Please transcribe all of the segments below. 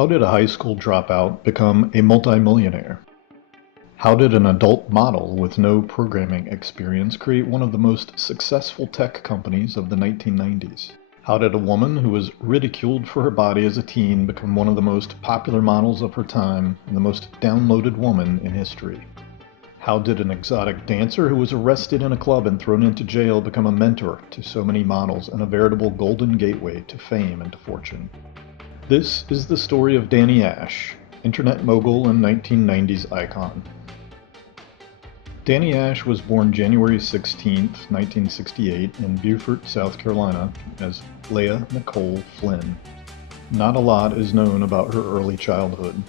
How did a high school dropout become a multimillionaire? How did an adult model with no programming experience create one of the most successful tech companies of the 1990s? How did a woman who was ridiculed for her body as a teen become one of the most popular models of her time and the most downloaded woman in history? How did an exotic dancer who was arrested in a club and thrown into jail become a mentor to so many models and a veritable golden gateway to fame and to fortune? This is the story of Danni Ashe, internet mogul and 1990s icon. Danni Ashe was born January 16, 1968 in Beaufort, South Carolina as Leah Nicole Flynn. Not a lot is known about her early childhood.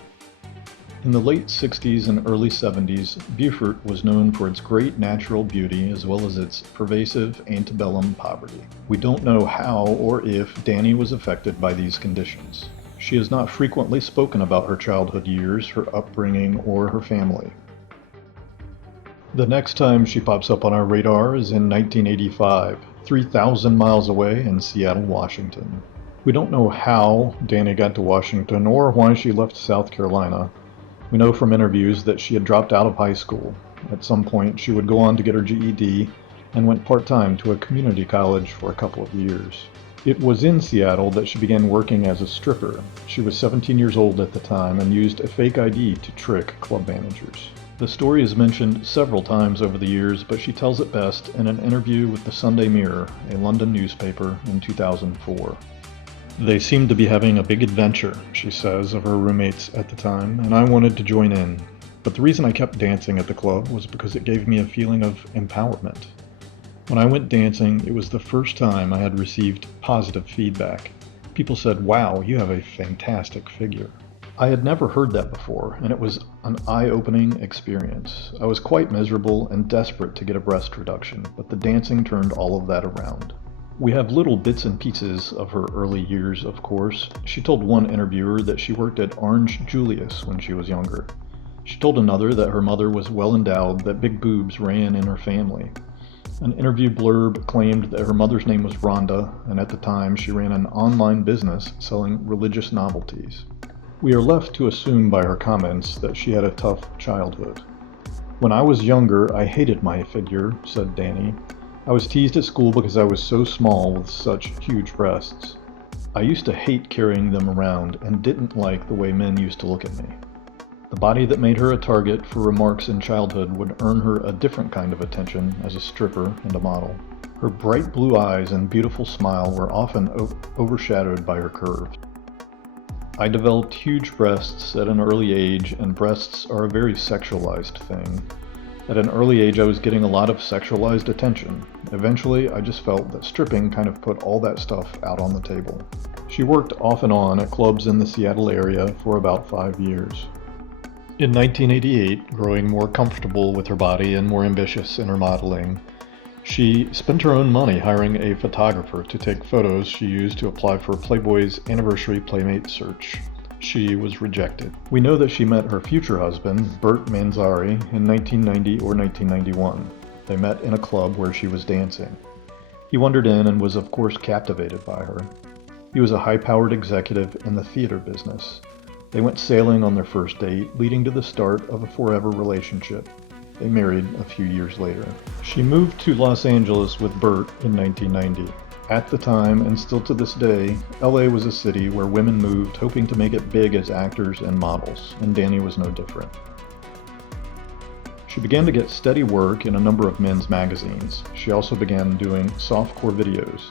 In the late 60s and early 70s, Beaufort was known for its great natural beauty as well as its pervasive antebellum poverty. We don't know how or if Danni was affected by these conditions. She has not frequently spoken about her childhood years, her upbringing, or her family. The next time she pops up on our radar is in 1985, 3,000 miles away in Seattle, Washington. We don't know how Danni got to Washington or why she left South Carolina. We know from interviews that she had dropped out of high school. At some point, she would go on to get her GED and went part-time to a community college for a couple of years. It was in Seattle that she began working as a stripper. She was 17 years old at the time and used a fake ID to trick club managers. The story is mentioned several times over the years, but she tells it best in an interview with the Sunday Mirror, a London newspaper, in 2004. They seemed to be having a big adventure, she says of her roommates at the time, and I wanted to join in. But the reason I kept dancing at the club was because it gave me a feeling of empowerment. When I went dancing, it was the first time I had received positive feedback. People said, "Wow, you have a fantastic figure." I had never heard that before, and it was an eye-opening experience. I was quite miserable and desperate to get a breast reduction, but the dancing turned all of that around. We have little bits and pieces of her early years, of course. She told one interviewer that she worked at Orange Julius when she was younger. She told another that her mother was well endowed, that big boobs ran in her family. An interview blurb claimed that her mother's name was Rhonda, and at the time she ran an online business selling religious novelties. We are left to assume by her comments that she had a tough childhood. "When I was younger, I hated my figure," said Danni. "I was teased at school because I was so small with such huge breasts. I used to hate carrying them around and didn't like the way men used to look at me." The body that made her a target for remarks in childhood would earn her a different kind of attention as a stripper and a model. Her bright blue eyes and beautiful smile were often overshadowed by her curves. "I developed huge breasts at an early age, and breasts are a very sexualized thing. At an early age, I was getting a lot of sexualized attention. Eventually, I just felt that stripping kind of put all that stuff out on the table." She worked off and on at clubs in the Seattle area for about 5 years. In 1988, growing more comfortable with her body and more ambitious in her modeling, she spent her own money hiring a photographer to take photos she used to apply for Playboy's Anniversary Playmate search. She was rejected. We know that she met her future husband, Burt in 1990 or 1991. They met in a club where she was dancing. He wandered in and was of course captivated by her. He was a high-powered executive in the theater business. They went sailing on their first date, leading to the start of a forever relationship. They married a few years later. She moved to Los Angeles with Burt in 1990. At the time, and still to this day, LA was a city where women moved hoping to make it big as actors and models, and Danni was no different. She began to get steady work in a number of men's magazines. She also began doing softcore videos.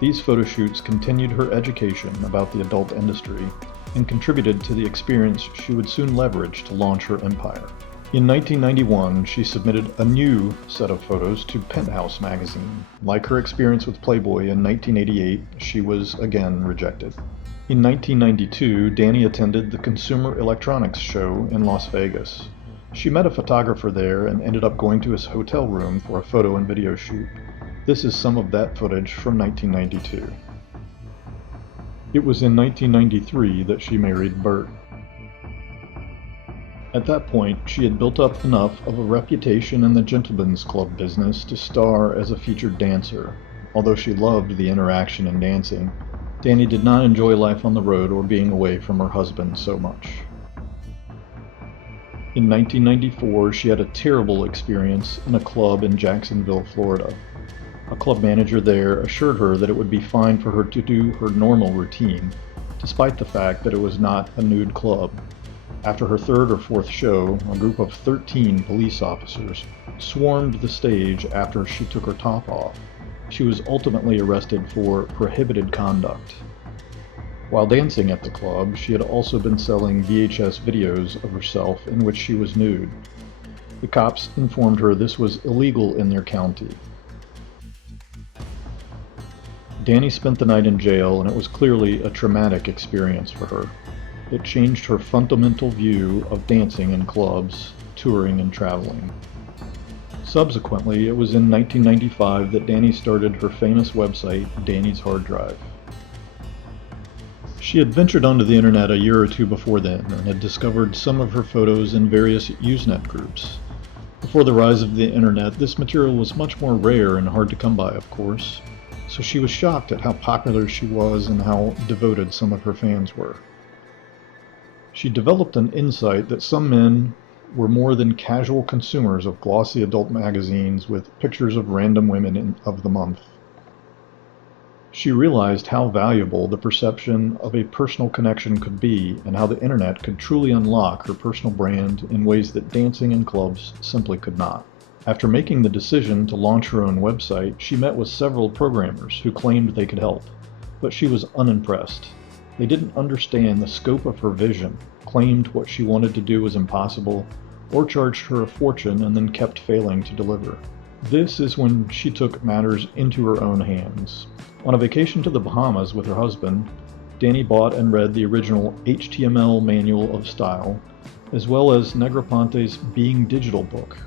These photo shoots continued her education about the adult industry and contributed to the experience she would soon leverage to launch her empire. In 1991, she submitted a new set of photos to Penthouse magazine. Like her experience with Playboy in 1988, she was again rejected. In 1992, Danni attended the Consumer Electronics Show in Las Vegas. She met a photographer there and ended up going to his hotel room for a photo and video shoot. This is some of that footage from 1992. It was in 1993 that she married Burt. At that point, she had built up enough of a reputation in the gentlemen's club business to star as a featured dancer. Although she loved the interaction in dancing, Danni did not enjoy life on the road or being away from her husband so much. In 1994, she had a terrible experience in a club in Jacksonville, Florida. A club manager there assured her that it would be fine for her to do her normal routine, despite the fact that it was not a nude club. After her third or fourth show, a group of 13 police officers swarmed the stage after she took her top off. She was ultimately arrested for prohibited conduct. While dancing at the club, she had also been selling VHS videos of herself in which she was nude. The cops informed her this was illegal in their county. Danni spent the night in jail, and it was clearly a traumatic experience for her. It changed her fundamental view of dancing in clubs, touring, and traveling. Subsequently, it was in 1995 that Danni started her famous website, Danni's Hard Drive. She had ventured onto the internet a year or two before then and had discovered some of her photos in various Usenet groups. Before the rise of the internet, this material was much more rare and hard to come by, of course, so she was shocked at how popular she was and how devoted some of her fans were. She developed an insight that some men were more than casual consumers of glossy adult magazines with pictures of random women of the month. She realized how valuable the perception of a personal connection could be and how the internet could truly unlock her personal brand in ways that dancing in clubs simply could not. After making the decision to launch her own website, she met with several programmers who claimed they could help, but she was unimpressed. They didn't understand the scope of her vision, claimed what she wanted to do was impossible, or charged her a fortune and then kept failing to deliver. This is when she took matters into her own hands. On a vacation to the Bahamas with her husband, Danni bought and read the original HTML Manual of Style, as well as Negroponte's Being Digital book.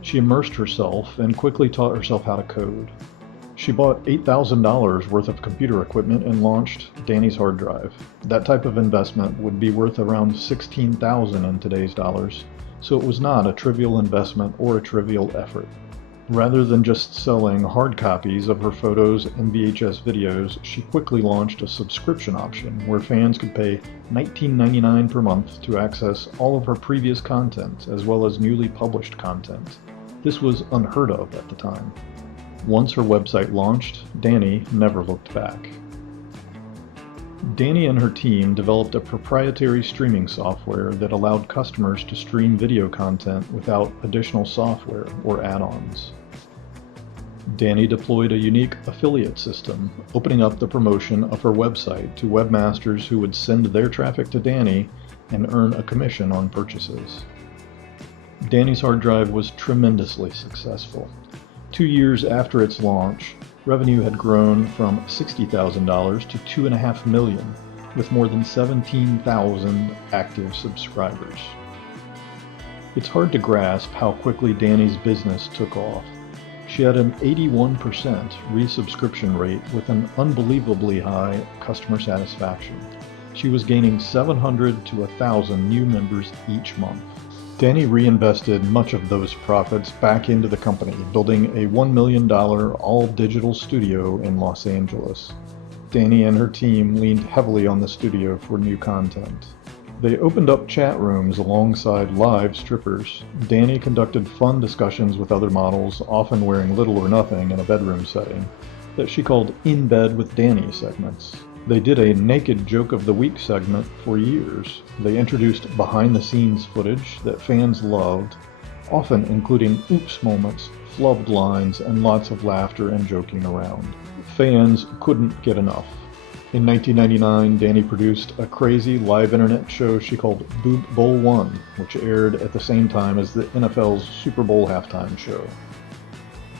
She immersed herself and quickly taught herself how to code. She bought $8,000 worth of computer equipment and launched Danni's Hard Drive. That type of investment would be worth around $16,000 in today's dollars, so it was not a trivial investment or a trivial effort. Rather than just selling hard copies of her photos and VHS videos, she quickly launched a subscription option where fans could pay $19.99 per month to access all of her previous content as well as newly published content. This was unheard of at the time. Once her website launched, Danni never looked back. Danni and her team developed a proprietary streaming software that allowed customers to stream video content without additional software or add-ons. Danni deployed a unique affiliate system, opening up the promotion of her website to webmasters who would send their traffic to Danni and earn a commission on purchases. Danni's Hard Drive was tremendously successful. 2 years after its launch, revenue had grown from $60,000 to $2.5 million, with more than 17,000 active subscribers. It's hard to grasp how quickly Danni's business took off. She had an 81% resubscription rate with an unbelievably high customer satisfaction. She was gaining 700 to 1,000 new members each month. Danni reinvested much of those profits back into the company, building a $1 million all-digital studio in Los Angeles. Danni and her team leaned heavily on the studio for new content. They opened up chat rooms alongside live strippers. Danni conducted fun discussions with other models, often wearing little or nothing in a bedroom setting, that she called In Bed with Danni segments. They did a Naked Joke of the Week segment for years. They introduced behind-the-scenes footage that fans loved, often including oops moments, flubbed lines, and lots of laughter and joking around. Fans couldn't get enough. In 1999, Danni produced a crazy live internet show she called Boob Bowl 1, which aired at the same time as the NFL's Super Bowl halftime show.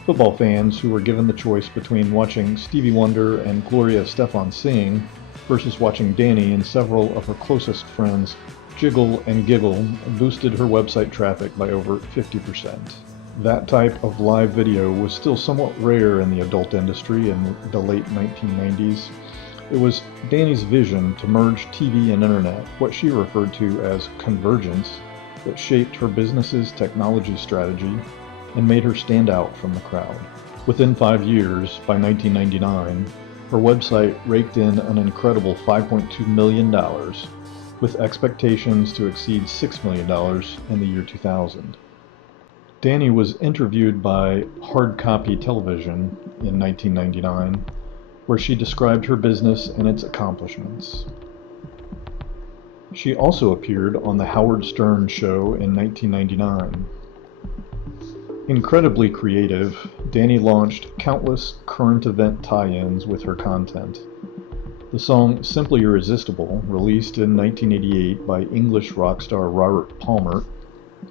Football fans who were given the choice between watching Stevie Wonder and Gloria Estefan sing versus watching Danni and several of her closest friends jiggle and giggle boosted her website traffic by over 50%. That type of live video was still somewhat rare in the adult industry in the late 1990s. It was Danni's vision to merge TV and internet, what she referred to as convergence, that shaped her business's technology strategy and made her stand out from the crowd. Within 5 years, by 1999, Her website raked in an incredible $5.2 million, with expectations to exceed $6 million in the year 2000. Danni was interviewed by Hard Copy Television in 1999, where she described her business and its accomplishments. She also appeared on The Howard Stern Show in 1999. Incredibly creative, Danni launched countless current event tie-ins with her content. The song Simply Irresistible, released in 1988 by English rock star Robert Palmer,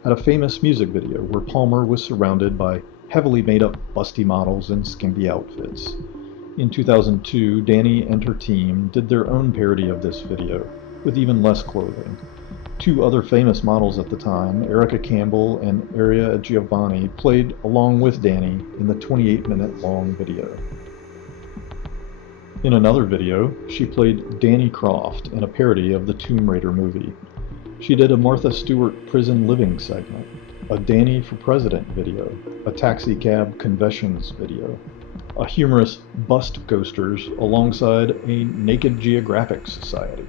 had a famous music video where Palmer was surrounded by heavily made-up busty models in skimpy outfits. In 2002, Danni and her team did their own parody of this video, with even less clothing. Two other famous models at the time, Erica Campbell and Aria Giovanni, played along with Danni in the 28-minute-long video. In another video, she played Danny Croft in a parody of the Tomb Raider movie. She did a Martha Stewart prison living segment, a Danny for President video, a taxi cab confessions video, a humorous Bust Ghosters alongside a Naked Geographic Society.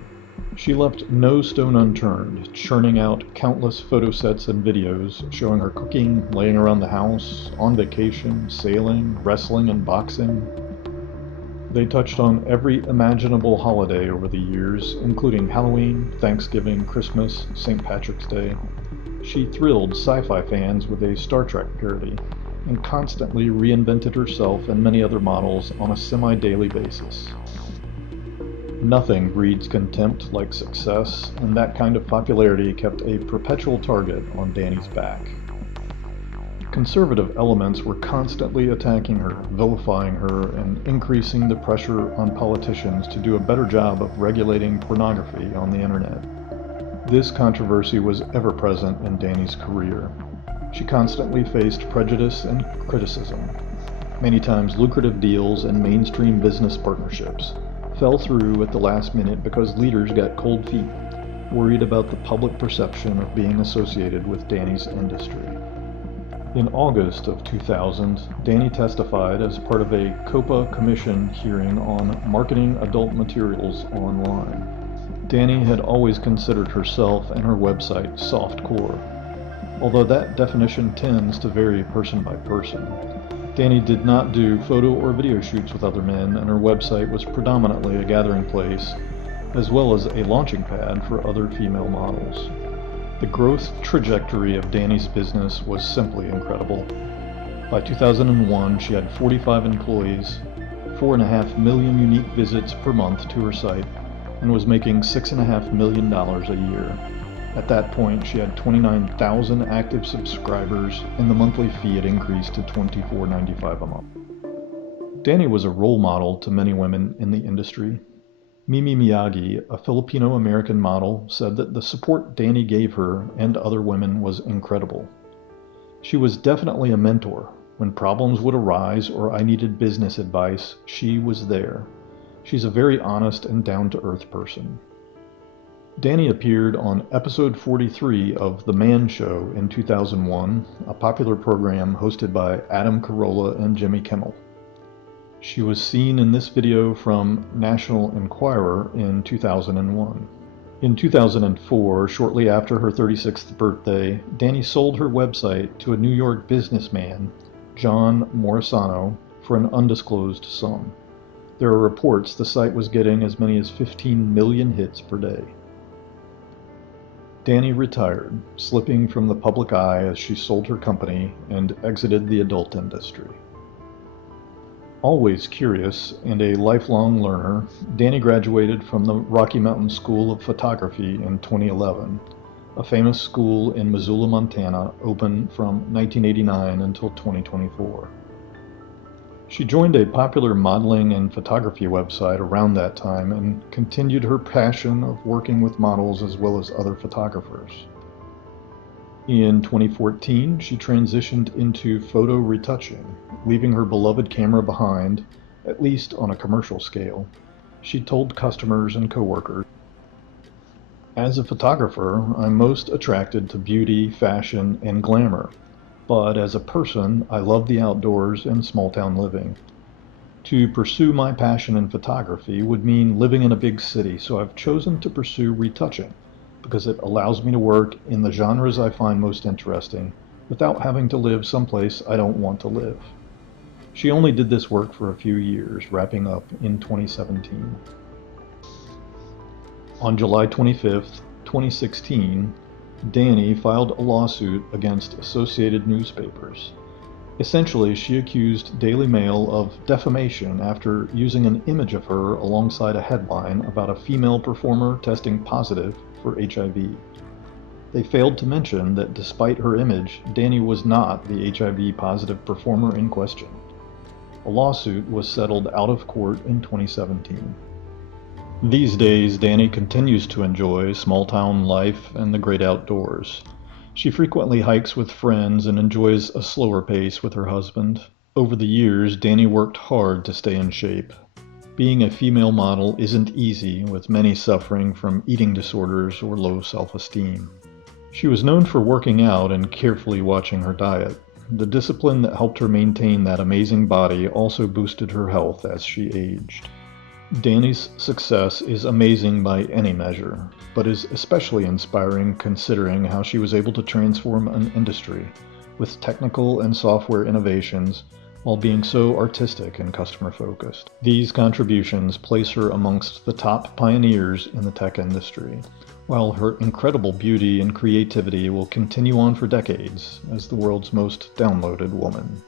She left no stone unturned, churning out countless photo sets and videos showing her cooking, laying around the house, on vacation, sailing, wrestling, and boxing. They touched on every imaginable holiday over the years, including Halloween, Thanksgiving, Christmas, St. Patrick's Day. She thrilled sci-fi fans with a Star Trek parody, and constantly reinvented herself and many other models on a semi-daily basis. Nothing breeds contempt like success, and that kind of popularity kept a perpetual target on Danni's back. Conservative elements were constantly attacking her, vilifying her, and increasing the pressure on politicians to do a better job of regulating pornography on the internet. This controversy was ever present in Danni's career. She constantly faced prejudice and criticism. Many times lucrative deals and mainstream business partnerships fell through at the last minute because leaders got cold feet, worried about the public perception of being associated with Danni's industry. In August of 2000, Danni testified as part of a COPA Commission hearing on marketing adult materials online. Danni had always considered herself and her website softcore, although that definition tends to vary person by person. Danni did not do photo or video shoots with other men, and her website was predominantly a gathering place, as well as a launching pad for other female models. The growth trajectory of Danni's business was simply incredible. By 2001, she had 45 employees, 4.5 million unique visits per month to her site, and was making $6.5 million a year. At that point, she had 29,000 active subscribers, and the monthly fee had increased to $24.95 a month. Danni was a role model to many women in the industry. Mimi Miyagi, a Filipino-American model, said that the support Danni gave her and other women was incredible. She was definitely a mentor. When problems would arise or I needed business advice, she was there. She's a very honest and down-to-earth person. Danni appeared on episode 43 of The Man Show in 2001, a popular program hosted by Adam Carolla and Jimmy Kimmel. She was seen in this video from National Enquirer in 2001. In 2004, shortly after her 36th birthday, Danni sold her website to a New York businessman, John Morisano, for an undisclosed sum. There are reports the site was getting as many as 15 million hits per day. Danni retired, slipping from the public eye as she sold her company and exited the adult industry. Always curious and a lifelong learner, Danni graduated from the Rocky Mountain School of Photography in 2011, a famous school in Missoula, Montana, open from 1989 until 2024. She joined a popular modeling and photography website around that time and continued her passion of working with models as well as other photographers. In 2014, she transitioned into photo retouching, leaving her beloved camera behind, at least on a commercial scale. She told customers and coworkers, "As a photographer, I'm most attracted to beauty, fashion, and glamour. But as a person, I love the outdoors and small-town living. To pursue my passion in photography would mean living in a big city, so I've chosen to pursue retouching because it allows me to work in the genres I find most interesting without having to live someplace I don't want to live. She only did this work for a few years, wrapping up in 2017. On July 25th, 2016, Danni filed a lawsuit against Associated Newspapers. Essentially, she accused Daily Mail of defamation after using an image of her alongside a headline about a female performer testing positive for HIV. They failed to mention that despite her image, Danni was not the HIV-positive performer in question. A lawsuit was settled out of court in 2017. These days, Danni continues to enjoy small-town life and the great outdoors. She frequently hikes with friends and enjoys a slower pace with her husband. Over the years, Danni worked hard to stay in shape. Being a female model isn't easy, with many suffering from eating disorders or low self-esteem. She was known for working out and carefully watching her diet. The discipline that helped her maintain that amazing body also boosted her health as she aged. Danni's success is amazing by any measure, but is especially inspiring considering how she was able to transform an industry with technical and software innovations while being so artistic and customer-focused. These contributions place her amongst the top pioneers in the tech industry, while her incredible beauty and creativity will continue on for decades as the world's most downloaded woman.